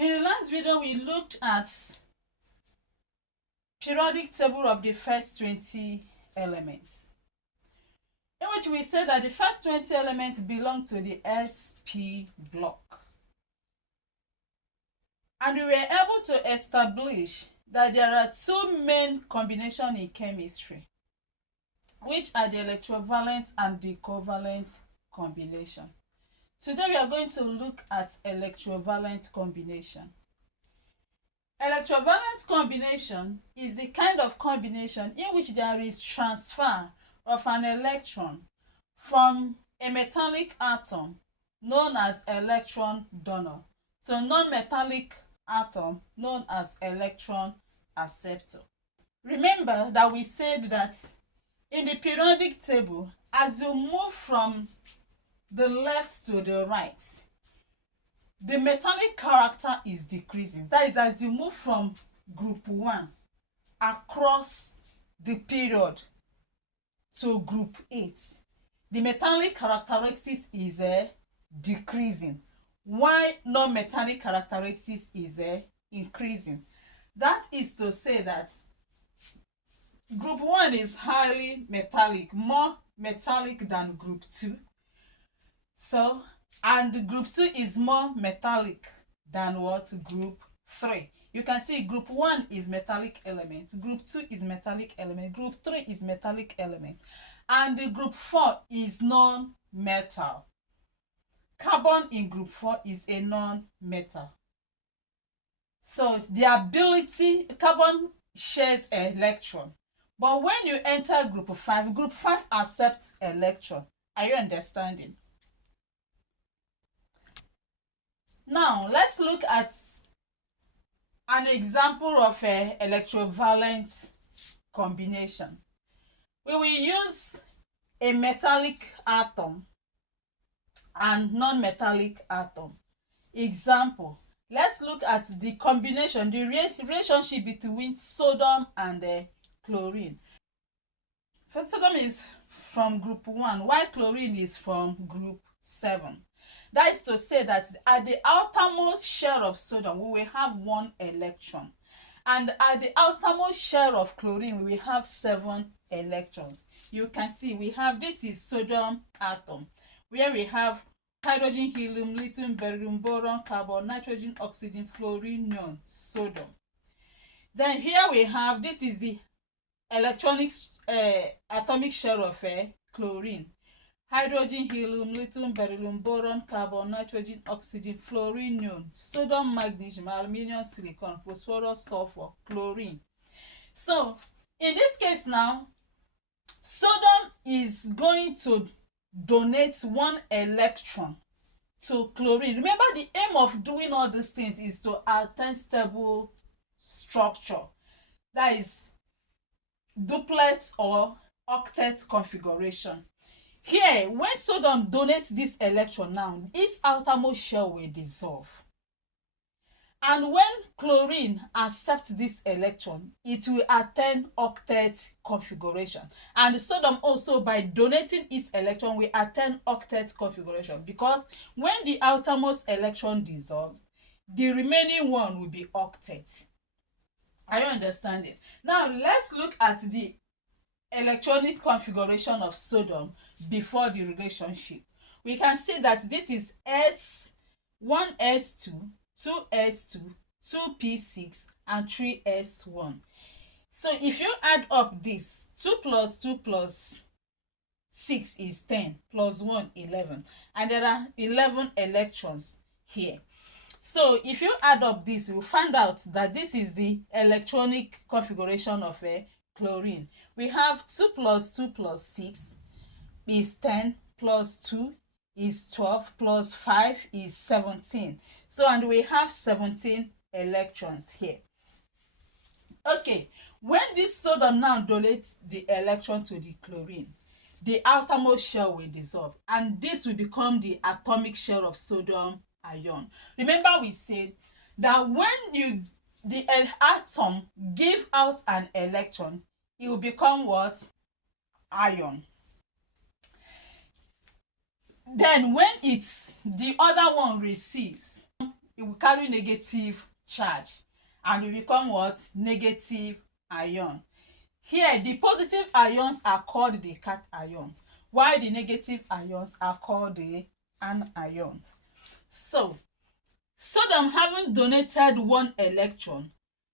In the last video, we looked at periodic table of the first 20 elements, in which we said that the first 20 elements belong to the sp block. And we were able to establish that there are two main combinations in chemistry, which are the electrovalent and the covalent combination. Today we are going to look at electrovalent combination. Electrovalent combination is the kind of combination in which there is transfer of an electron from a metallic atom known as electron donor to a non-metallic atom known as electron acceptor. Remember that we said that in the periodic table, as you move from the left to the right, the metallic character is decreasing. That is, as you move from group 1 across the period to group 8, the metallic characteristics is decreasing, while non-metallic characteristics is increasing. That is to say that group 1 is highly metallic, more metallic than group 2. So, and group 2 is more metallic than what? Group 3. You can see group 1 is metallic element, group 2 is metallic element, group 3 is metallic element, and the group 4 is non-metal. Carbon in group 4 is a non-metal. So the ability, carbon shares an electron, but when you enter group 5 accepts electron. Are you understanding? Now let's look at an example of an electrovalent combination. We will use a metallic atom and non-metallic atom. Example, let's look at the combination, the relationship between sodium and chlorine. Sodium is from group 1, while chlorine is from group 7. That is to say that at the outermost shell of sodium, we will have 1 electron. And at the outermost shell of chlorine, we will have 7 electrons. You can see we have, this is sodium atom, where we have hydrogen, helium, lithium, barium, boron, carbon, nitrogen, oxygen, fluorine, neon, sodium. Then here we have, this is the atomic shell of chlorine. Hydrogen, helium, lithium, beryllium, boron, carbon, nitrogen, oxygen, fluorine, neon, sodium, magnesium, aluminium, silicon, phosphorus, sulfur, chlorine. So in this case now, sodium is going to donate 1 electron to chlorine. Remember, the aim of doing all these things is to attain stable structure. That is duplet or octet configuration. Here, when sodium donates this electron now, its outermost shell will dissolve. And when chlorine accepts this electron, it will attain octet configuration. And sodium also, by donating its electron, will attain octet configuration, because when the outermost electron dissolves, the remaining one will be octet. Are you understanding? Now, let's look at the electronic configuration of sodium before the relationship. We can see that this is S1s2, 2s2, 2p6, and 3s1. So if you add up this, 2 plus 2 plus 6 is 10, plus 1, 11, and there are 11 electrons here. So if you add up this, you'll find out that this is the electronic configuration of a chlorine. We have 2 plus 2 plus 6 is 10, plus 2 is 12, plus 5 is 17. So, and we have 17 electrons here. Okay, when this sodium now donates the electron to the chlorine, the outermost shell will dissolve, and this will become the atomic shell of sodium ion. Remember, we said that when the atom give out an electron, it will become what? Ion. Then when the other one receives, it will carry negative charge and will become what? Negative ion. Here, the positive ions are called the cations, while the negative ions are called the anions. So, sodium having donated one electron,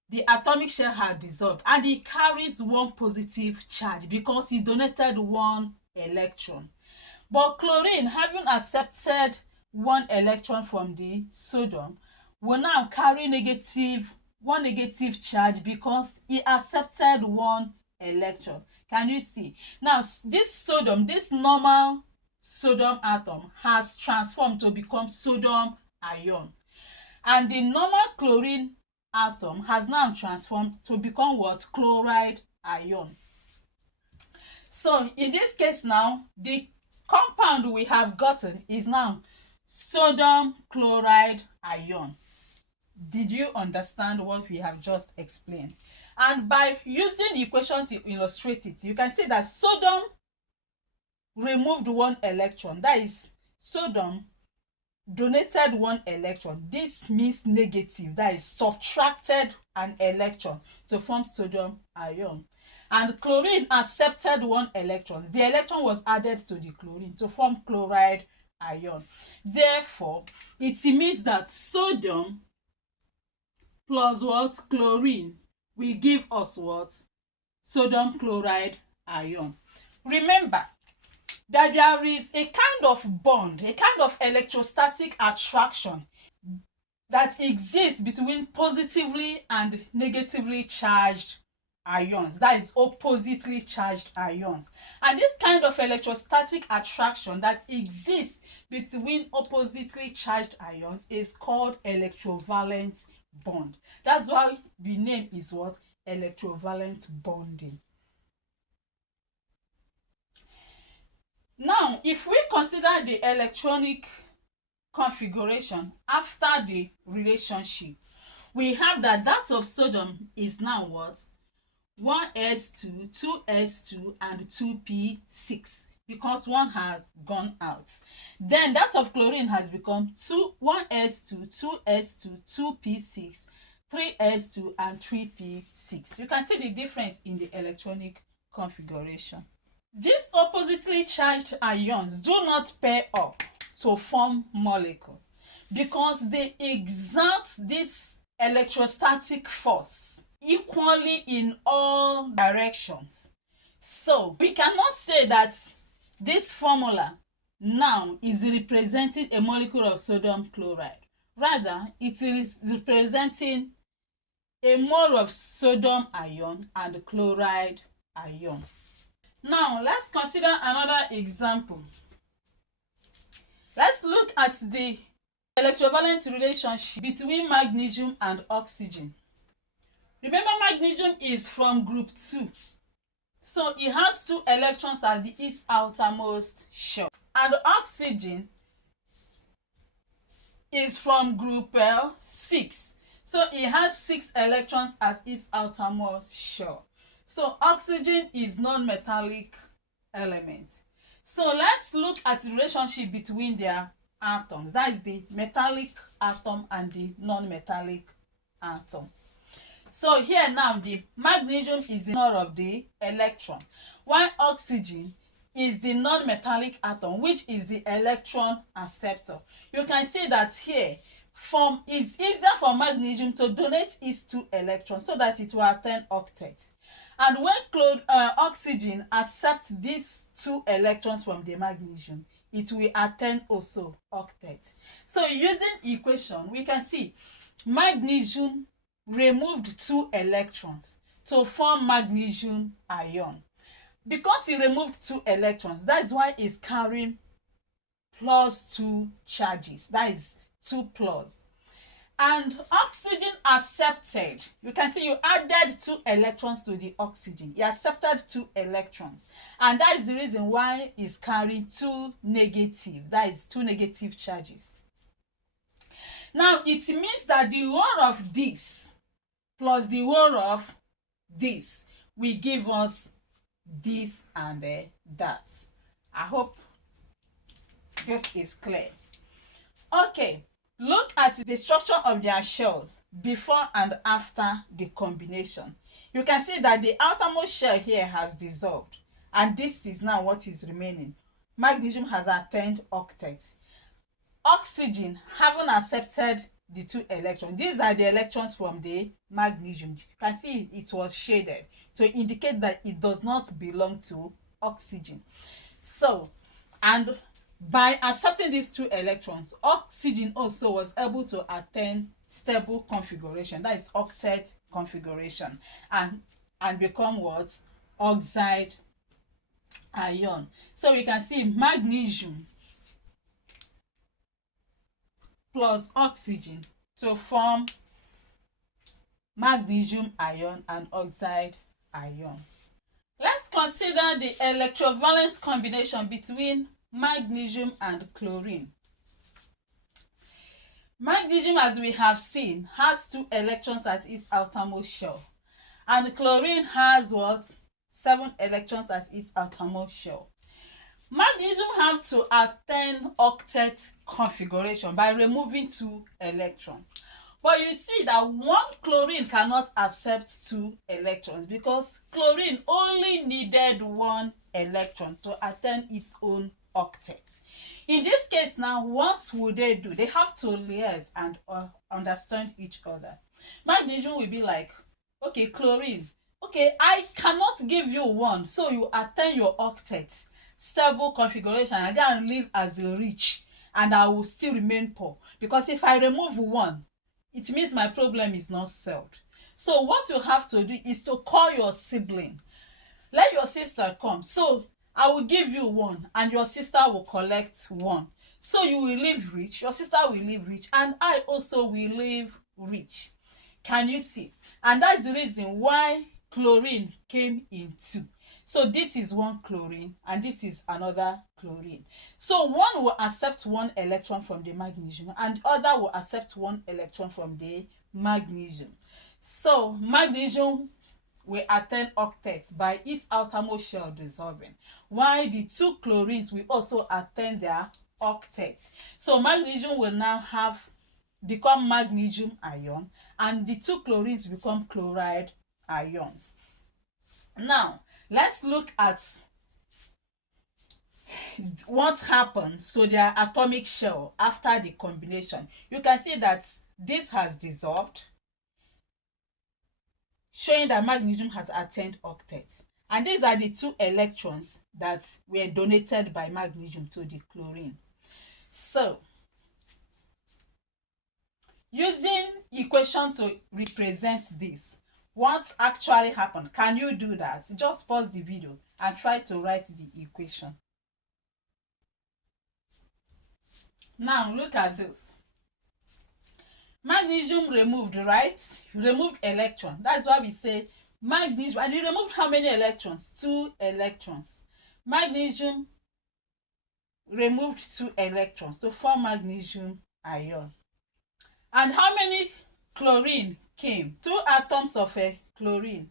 the atomic shell has dissolved and it carries one positive charge because it donated one electron. But chlorine, having accepted one electron from the sodium, will now carry one negative charge because it accepted one electron. Can you see? Now, this sodium, this normal sodium atom, has transformed to become sodium ion. And the normal chlorine atom has now transformed to become what? Chloride ion. So in this case now, the compound we have gotten is now sodium chloride ion. Did you understand what we have just explained? And by using the equation to illustrate it, you can see that sodium removed one electron. That is, sodium donated one electron. This means negative. That is, subtracted an electron to form sodium ion. And chlorine accepted one electron. The electron was added to the chlorine to form chloride ion. Therefore, it means that sodium plus what? Chlorine will give us what? Sodium chloride ion. Remember that there is a kind of bond, a kind of electrostatic attraction that exists between positively and negatively charged ions. That is, oppositely charged ions. And this kind of electrostatic attraction that exists between oppositely charged ions is called electrovalent bond. That's why the name is what? Electrovalent bonding. Now, if we consider the electronic configuration after the relationship, we have that of sodium is now what? 1s2, 2s2, and 2p6, because one has gone out. Then that of chlorine has become 1s2, 2s2, 2p6, 3s2, and 3p6. You can see the difference in the electronic configuration. These oppositely charged ions do not pair up to form molecules because they exert this electrostatic force equally in all directions. So we cannot say that this formula now is representing a molecule of sodium chloride. Rather, it is representing a mole of sodium ion and chloride ion. Now, let's consider another example. Let's look at the electrovalent relationship between magnesium and oxygen. Remember, magnesium is from group 2. So it has 2 electrons at its outermost shell. And oxygen is from group 6. So it has 6 electrons at its outermost shell. So oxygen is non-metallic element. So let's look at the relationship between their atoms. That is the metallic atom and the non-metallic atom. So here now, the magnesium is the donor of the electron, while oxygen is the non-metallic atom, which is the electron acceptor. You can see that here, it's easier for magnesium to donate its 2 electrons so that it will attain octet. And when oxygen accepts these 2 electrons from the magnesium, it will attain also octet. So using equation, we can see magnesium removed 2 electrons to form magnesium ion. Because it removed 2 electrons, that is why it's carrying +2 charges. That is 2 plus. And oxygen accepted. You can see you added 2 electrons to the oxygen. It accepted 2 electrons. And that is the reason why it's carrying 2 negative. That is 2 negative charges. Now, it means that the whole of this plus the whole of this will give us this and that. I hope this is clear. Okay. Look at the structure of their shells before and after the combination. You can see that the outermost shell here has dissolved, and this is now what is remaining. Magnesium has attained octet. Oxygen haven't accepted the 2 electrons. These are the electrons from the magnesium. You can see it was shaded to indicate that it does not belong to oxygen. So, and by accepting these 2 electrons, oxygen also was able to attain stable configuration, that is octet configuration, and become what? Oxide ion. So we can see magnesium plus oxygen to form magnesium ion and oxide ion. Let's consider the electrovalent combination between magnesium and chlorine. Magnesium, as we have seen, has 2 electrons at its outermost shell, and chlorine has what? 7 electrons at its outermost shell. Magnesium have to attain octet configuration by removing 2 electrons. But you see that one chlorine cannot accept 2 electrons because chlorine only needed 1 electron to attain its own octet. In this case now, what would they do? They have to liaise and understand each other. Magnesium will be like, okay, chlorine, okay, I cannot give you 1, so you attain your octet stable configuration. I can live as a rich and I will still remain poor, because if I remove 1, it means my problem is not solved. So what you have to do is to call your sibling. Let your sister come. So I will give you 1 and your sister will collect 1. So you will live rich, your sister will live rich, and I also will live rich. Can you see? And that's the reason why chlorine came in 2. So this is 1 chlorine and this is another chlorine. So one will accept 1 electron from the magnesium and the other will accept 1 electron from the magnesium. So magnesium will attain octets by its outermost shell dissolving, while the 2 chlorines will also attain their octets. So magnesium will now become magnesium ion, and the 2 chlorines become chloride ions. Now let's look at what happens to their atomic shell after the combination. You can see that this has dissolved, showing that magnesium has attained octet. And these are the 2 electrons that were donated by magnesium to the chlorine. So using equation to represent this, what actually happened? Can you do that? Just pause the video and try to write the equation. Now look at this. Magnesium removed, right? Removed electron. That's why we say magnesium. And you removed how many electrons? 2 electrons. Magnesium removed 2 electrons to form magnesium ion. And how many chlorine came? 2 atoms of a chlorine.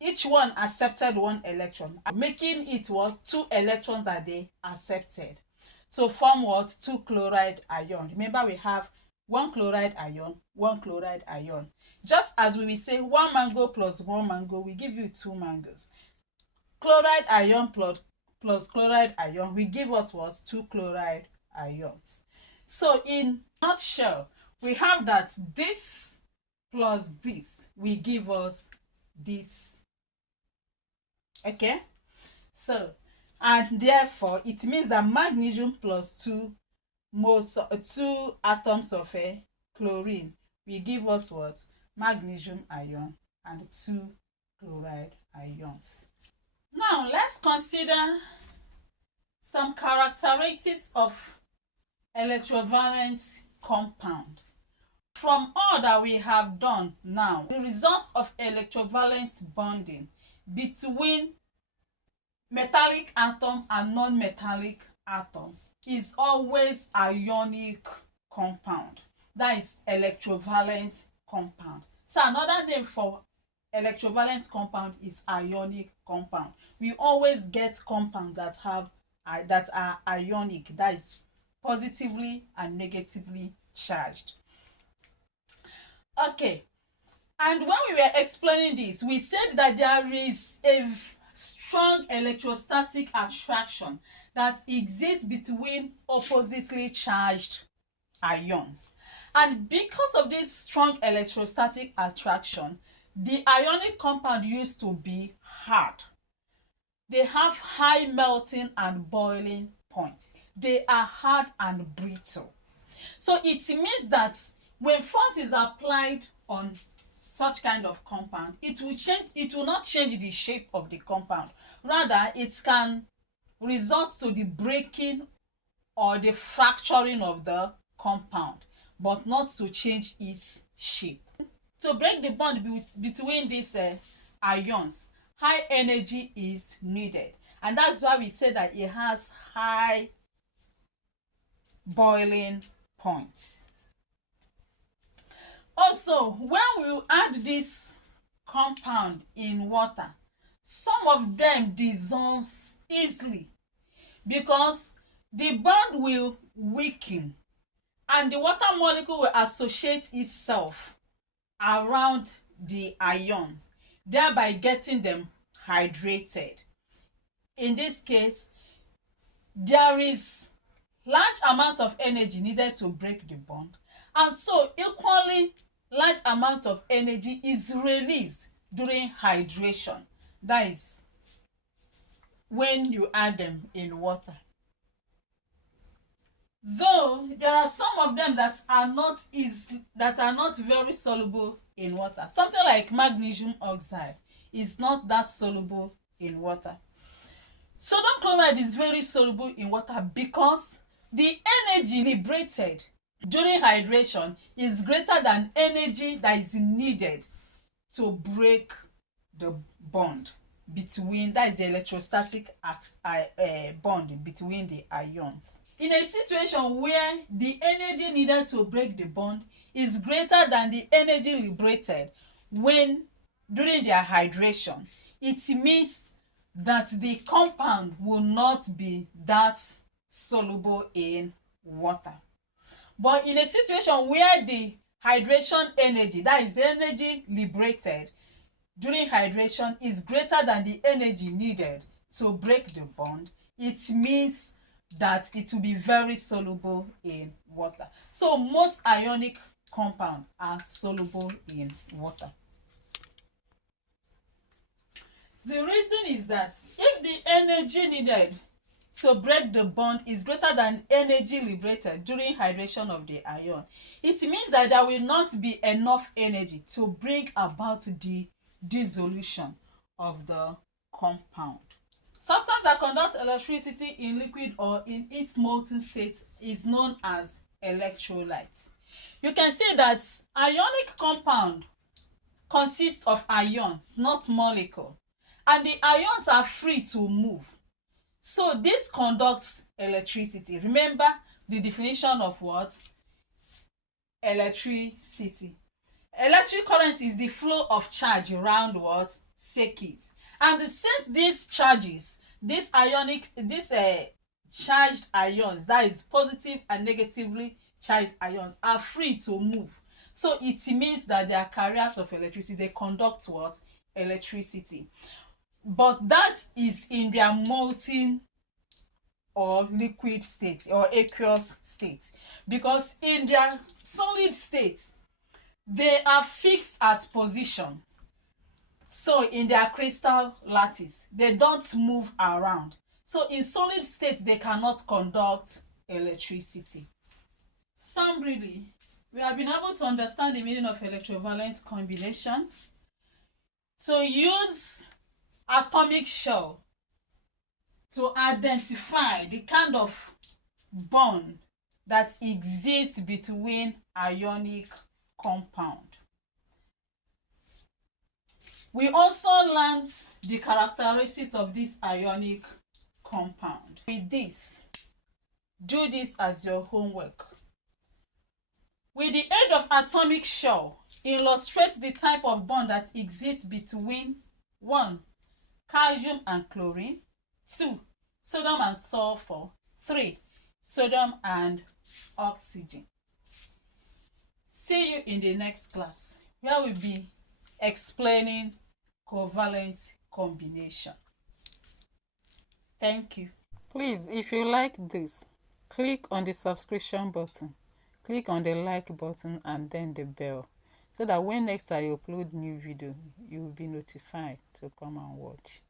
Each one accepted 1 electron, making it was 2 electrons that they accepted to form what? 2 chloride ion. Remember, we have 1 chloride ion, 1 chloride ion. Just as we will say 1 mango plus 1 mango will give you 2 mangoes. Chloride ion plus chloride ion will give us what? 2 chloride ions. So in a nutshell, we have that this plus this will give us this. Okay? So, and therefore, it means that magnesium plus 2 atoms of a chlorine will give us what? Magnesium ion and 2 chloride ions. Now, let's consider some characteristics of electrovalent compound. From all that we have done now, the result of electrovalent bonding between metallic atom and non-metallic atom is always ionic compound. That is electrovalent compound. So another name for electrovalent compound is ionic compound. We always get compounds that are ionic, that is positively and negatively charged. Okay, and when we were explaining this, we said that there is a strong electrostatic attraction that exists between oppositely charged ions. And because of this strong electrostatic attraction, the ionic compound used to be hard. They have high melting and boiling points. They are hard and brittle. So it means that when force is applied on such kind of compound, it will not change the shape of the compound. Rather, it can result to the breaking or the fracturing of the compound, but not to change its shape. To break the bond between these ions, high energy is needed, and that's why we say that it has high boiling points. Also, when we add this compound in water, some of them dissolves easily because the bond will weaken and the water molecule will associate itself around the ions, thereby getting them hydrated. In this case, there is large amount of energy needed to break the bond, and so equally large amount of energy is released during hydration. That is when you add them in water. Though there are some of them that are not very soluble in water. Something like magnesium oxide is not that soluble in water. Sodium chloride is very soluble in water because the energy liberated during hydration is greater than energy that is needed to break the bond between, that is the electrostatic bond between the ions. In a situation where the energy needed to break the bond is greater than the energy liberated when during their hydration, it means that the compound will not be that soluble in water. But in a situation where the hydration energy, that is the energy liberated during hydration, is greater than the energy needed to break the bond, it means that it will be very soluble in water. So most ionic compounds are soluble in water. The reason is that if the energy needed to break the bond is greater than energy liberated during hydration of the ion, it means that there will not be enough energy to bring about the dissolution of the compound. Substance that conducts electricity in liquid or in its molten state is known as electrolytes. You can see that ionic compound consists of ions, not molecule, and the ions are free to move. So this conducts electricity. Remember the definition of what? Electricity. Electric current is the flow of charge around what? Circuit. And since these charges, charged ions, that is positive and negatively charged ions, are free to move. So it means that they are carriers of electricity. They conduct what? Electricity. But that is in their molten or liquid state or aqueous state. Because in their solid state, they are fixed at position. So in their crystal lattice, they don't move around. So in solid state, they cannot conduct electricity. Summary, we have been able to understand the meaning of electrovalent combination. To use atomic shell to identify the kind of bond that exists between ionic compound. We also learned the characteristics of this ionic compound. With this, do this as your homework. With the aid of atomic shell, illustrate the type of bond that exists between 1. Calcium and chlorine, 2. Sodium and sulfur, 3. sodium and oxygen. See you in the next class where we'll be explaining covalent combination. Thank you. Please, if you like this, click on the subscription button, click on the like button and then the bell, so that when next I upload new video, you will be notified to come and watch.